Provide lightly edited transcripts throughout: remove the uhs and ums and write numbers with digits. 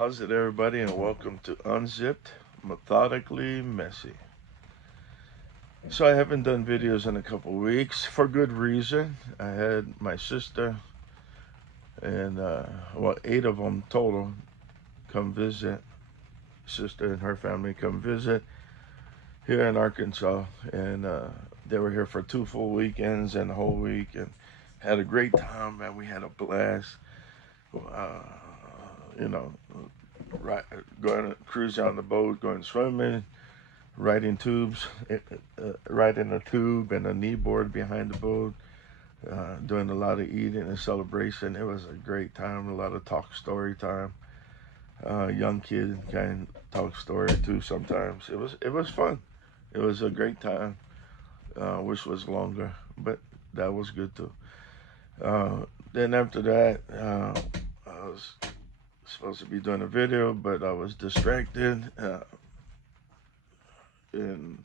How's it, everybody, and welcome to Unzipped Methodically Messy. So, I haven't done videos in a couple weeks for good reason. I had my sister and, well, 8 of them total come visit. Sister and her family come visit here in Arkansas, and they were here for 2 full weekends and the whole week, and had a great time, man. We had a blast. Uh, you know, right, going cruising on the boat, going swimming, riding tubes, riding a tube and a knee board behind the boat, doing a lot of eating and celebration. It was a great time, a lot of talk story time. Young kid kind of talk story too sometimes. It was fun. It was a great time. Wish was longer, but that was good too. Then after that, I was supposed to be doing a video, but I was distracted and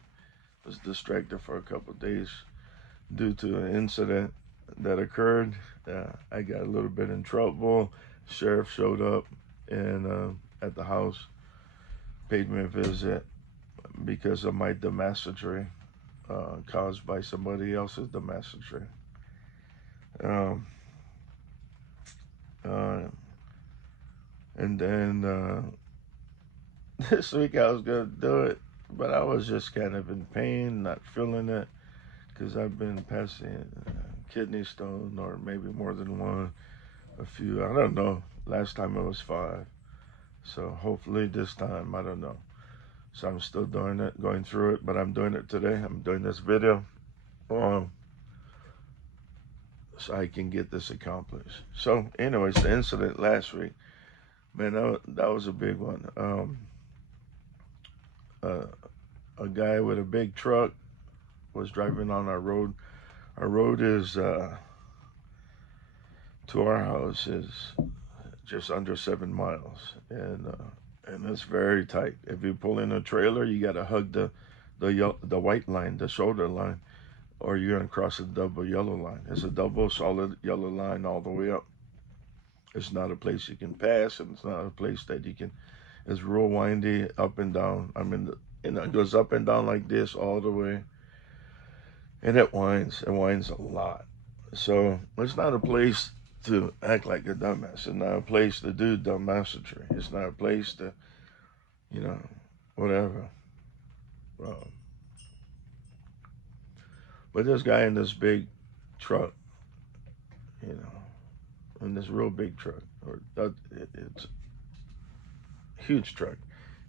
was distracted for a couple of days due to an incident that occurred. I got a little bit in trouble. Sheriff showed up and at the house, paid me a visit because of my dumbassitry caused by somebody else's dumbassitry. Um, uh, and then this week I was gonna do it, but I was just kind of in pain, not feeling it, because I've been passing kidney stone, or maybe more than one, a few. I don't know. Last time it was 5, so hopefully this time I don't know. So I'm still doing it, going through it, but I'm doing it today. I'm doing this video, um, so I can get this accomplished. So, anyways, the incident last week, man, that was a big one. Uh, a guy with a big truck was driving on our road. Our road is to our house is just under 7 miles, and it's very tight. If you pull in a trailer, you got to hug the white line, the shoulder line, or you're gonna cross a double yellow line. It's a double solid yellow line all the way up. It's not a place you can pass, and it's not a place that you can. It's real windy, up and down. I mean, it goes up and down like this all the way, and it winds. It winds a lot. So it's not a place to act like a dumbass. It's not a place to do dumbassitry. It's not a place to, you know, whatever. Um, but this guy in this big truck, you know, in this real big truck, it's a huge truck.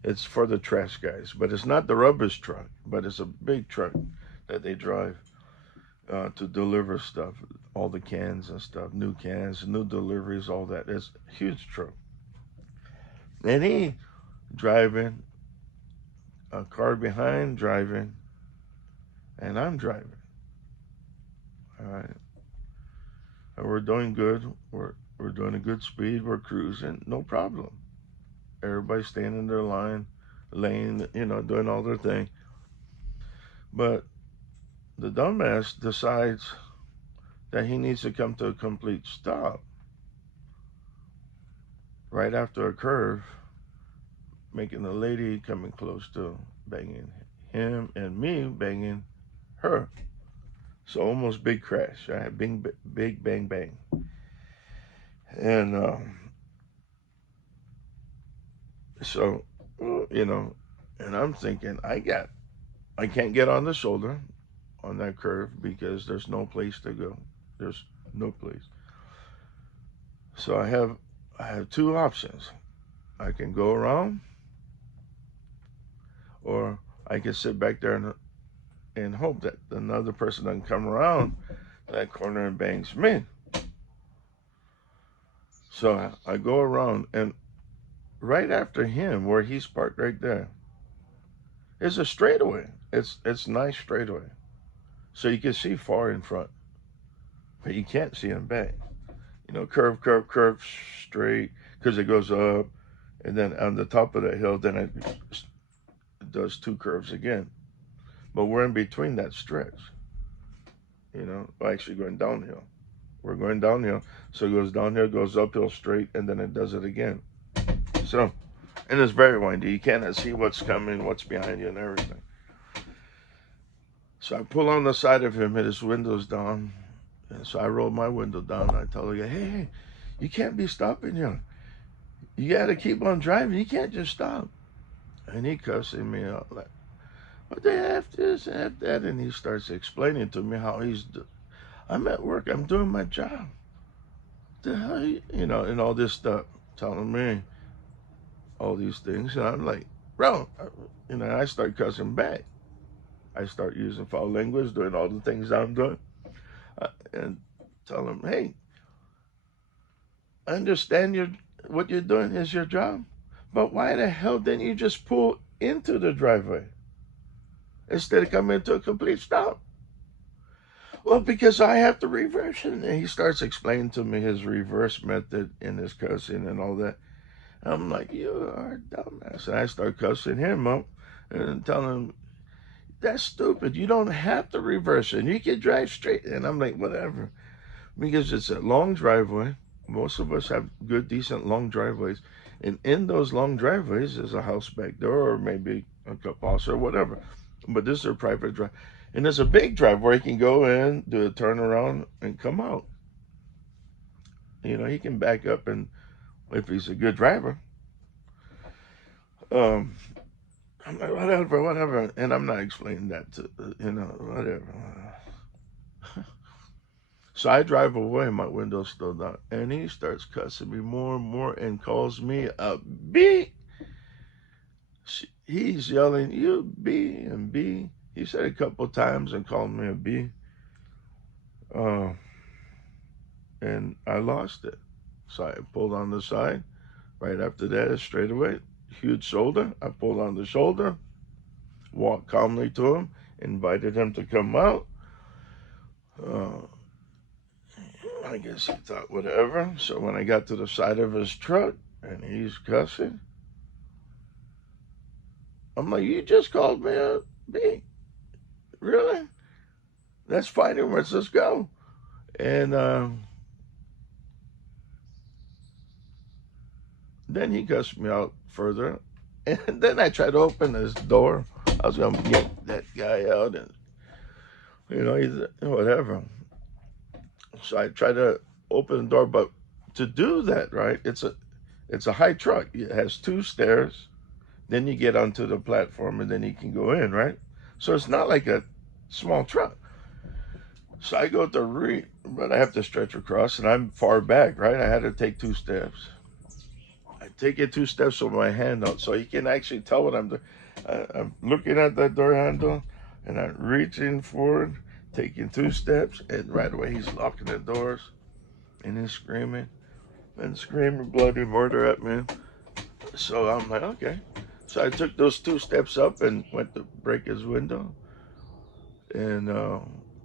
It's for the trash guys, but it's not the rubbish truck, but it's a big truck that they drive to deliver stuff, all the cans and stuff, new cans, new deliveries, all that. It's a huge truck. And he driving, a car behind driving, and I'm driving. All right. And we're doing good. We're doing a good speed. We're cruising. No problem. Everybody's staying in their lane, doing all their thing. But the dumbass decides that he needs to come to a complete stop right after a curve, making the lady coming close to banging him and me banging her. So almost big crash. I had big bang bang. And so, and I'm thinking I can't get on the shoulder on that curve because there's no place to go. There's no place. So I have 2 options. I can go around, or I can sit back there and hope that another person doesn't come around that corner and bangs me. So I go around, and right after him, where he's parked right there, is a straightaway. It's nice straightaway, so you can see far in front, but you can't see him back. Curve, curve, curve, straight, because it goes up, and then on the top of that hill, then it does 2 curves again. But we're in between that stretch. We're actually going downhill. We're going downhill, so it goes downhill, goes uphill straight, and then it does it again. So, and it's very windy. You cannot see what's coming, what's behind you, and everything. So I pull on the side of him, and his window's down. And so I roll my window down, and I tell the guy, hey, you can't be stopping here. You got to keep on driving. You can't just stop. And he cussing me out like, what the F this, F that? And he starts explaining to me how I'm at work. I'm doing my job. The hell, and all this stuff, telling me all these things. And I'm like, bro, I start cussing back. I start using foul language, doing all the things I'm doing, and tell him, hey, I understand what you're doing is your job, but why the hell didn't you just pull into the driveway instead of coming to a complete stop? Well, because I have to reverse it. And he starts explaining to me his reverse method in his cussing and all that. I'm like, you are a dumbass. And I start cussing him up and telling him, that's stupid. You don't have to reverse it. You can drive straight. And I'm like, whatever. Because it's a long driveway. Most of us have good, decent, long driveways. And in those long driveways is a house back door or maybe a couple house or whatever. But this is a private drive. And there's a big drive where he can go in, do a turnaround, and come out. He can back up, and if he's a good driver. I'm like, whatever. And I'm not explaining that to, whatever. So I drive away, my window's still down, and he starts cussing me more and more and calls me a B. He's yelling, you B and B. He said a couple times and called me a B. And I lost it. So I pulled on the side. Right after that, straight away, huge shoulder. I pulled on the shoulder, walked calmly to him, invited him to come out. I guess he thought whatever. So when I got to the side of his truck and he's cussing, I'm like, you just called me a B? Really? That's fighting words. Let's go. And then he cussed me out further. And then I tried to open his door. I was going to get that guy out and, he's whatever. So I tried to open the door, but to do that, right, it's a high truck. It has 2 stairs. Then you get onto the platform, and then you can go in, right? So it's not like a small truck. So I go to but I have to stretch across, and I'm far back, right? I had to take 2 steps. I take it 2 steps with my hand out, so you can actually tell what I'm doing. I'm looking at that door handle, and I'm reaching forward, taking 2 steps, and right away he's locking the doors, and he's screaming bloody murder at me. So I'm like, okay. So I took those 2 steps up and went to break his window, and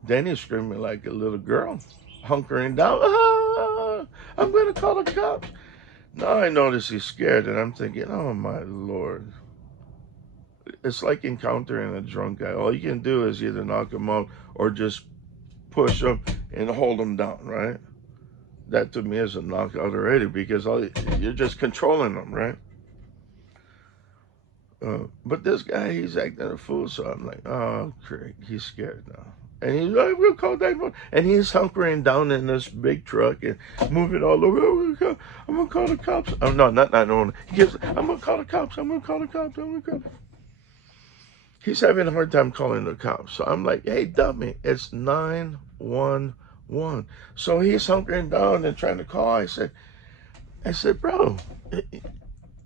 then he's screaming like a little girl, hunkering down. Ah, I'm gonna call the cops. Now I notice he's scared, and I'm thinking, oh my Lord. It's like encountering a drunk guy. All you can do is either knock him out or just push him and hold him down, right? That to me is a knockout already, because you're just controlling him, right? But this guy, he's acting a fool, so I'm like, oh, Craig, he's scared now. And he's like, we'll call 911. And he's hunkering down in this big truck and moving all over. Oh, I'm going to call the cops. Oh, no, not 911. He gives, I'm going to call the cops. I'm going to call the cops. I'm going to call. He's having a hard time calling the cops. So I'm like, hey, dummy, it's 911. So he's hunkering down and trying to call. I said, bro,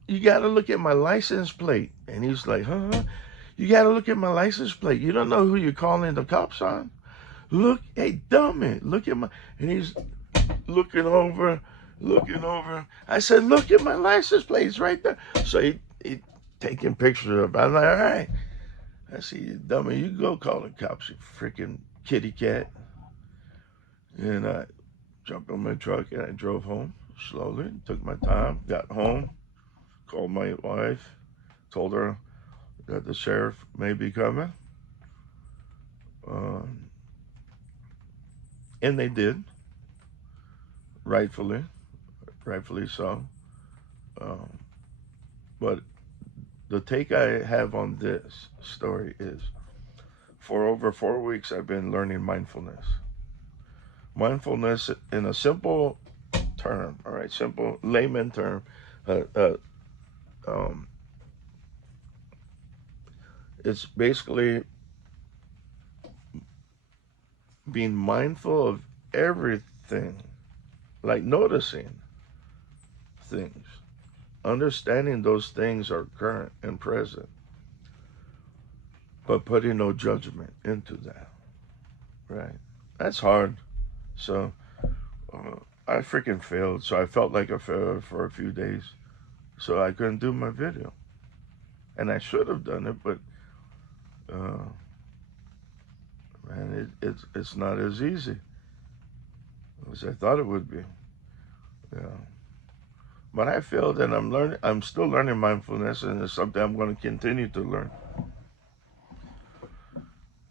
you got to look at my license plate. And he's like, huh? You got to look at my license plate. You don't know who you're calling the cops on? Look, hey, dummy, look at and he's looking over. I said, look at my license plate. It's right there. So he taking pictures of it. I'm like, all right. I see you, dummy. You go call the cops, you freaking kitty cat. And I jumped on my truck and I drove home slowly. Took my time. Got home. Called my wife. Told her that the sheriff may be coming. And they did. Rightfully so. But the take I have on this story is, for over 4 weeks, I've been learning mindfulness. Mindfulness, in a simple term, all right, simple layman term, uh, uh, um, it's basically being mindful of everything, like noticing things, understanding those things are current and present, but putting no judgment into that, right? That's hard. So I freaking failed. So I felt like a failure for a few days. So I couldn't do my video. And I should have done it, but uh, man, it's not as easy as I thought it would be. Yeah. But I failed, and I'm learning. I'm still learning mindfulness, and it's something I'm going to continue to learn.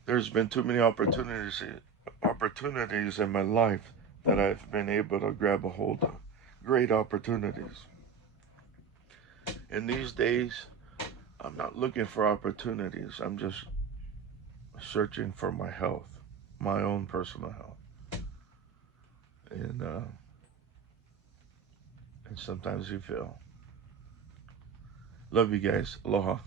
There's been too many opportunities in my life that I've been able to grab a hold of. Great opportunities. In these days, I'm not looking for opportunities. I'm just searching for my health, my own personal health. And sometimes you fail. Love you guys. Aloha.